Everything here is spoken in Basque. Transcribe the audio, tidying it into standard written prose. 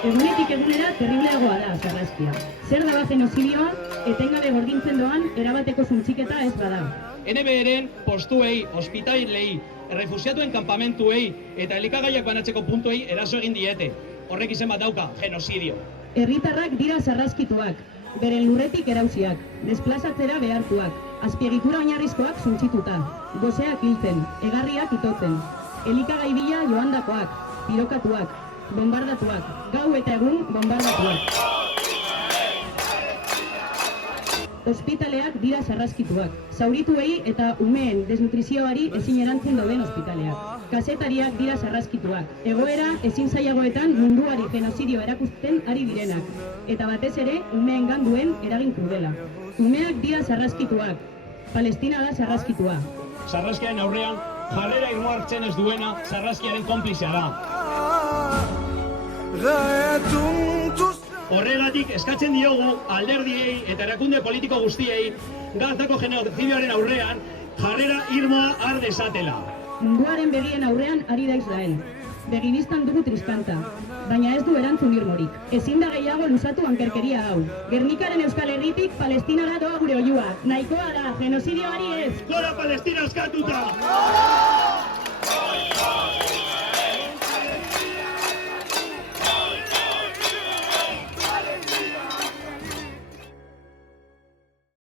Egunetik egunera terribleagoa da sarraskia. Zer da genozidioa, etengabe gordintzen doan erabateko suntxiketa ez bada. NBR-en postuei, ospitalei, refusiatuen kanpamentuei eta elikagaiak banatzeko puntuei eraso egin diete. Horrek izen bat dauka, genozidio. Herritarrak dira sarraskituak, beren lurretik erauziak, desplazatzera behartuak, azpiegitura oinarrizkoak suntsituta, goseak hiltzen, egarriak itotzen, elikagai bila joandakoak, pirokatuak, bombardatuak, gau eta egun bombardatuak. Ospitaleak dira sarraskituak, zaurituei eta umeen desnutrizioari ezin erantzun dauden ospitaleak. Kazetariak dira sarraskituak, egoera ezin zailagoetan munduari genozidio erakusten ari direnak, eta batez ere umeengan duen eragin krudela. Umeak dira sarraskituak, Palestina da sarraskitua. Sarraskiaren aurrean, jarrera irmo hartzen ez duena, sarraskiaren konplizea da. Horregatik eskatzen diogu alderdiei eta erakunde politiko guztiei Gazako genozidioaren aurrean jarrera irmoa har dezatela. Munduaren begien aurrean ari da Israel. Begibistan dugu triskanta, baina ez du erantzun irmorik. Ezin da gehiago luzatu ankerkeria hau. Gernikaren Euskal Herritik Palestinara doa gure oiua. Nahikoa da, genozidioari ez! Gora Palestina askatuta!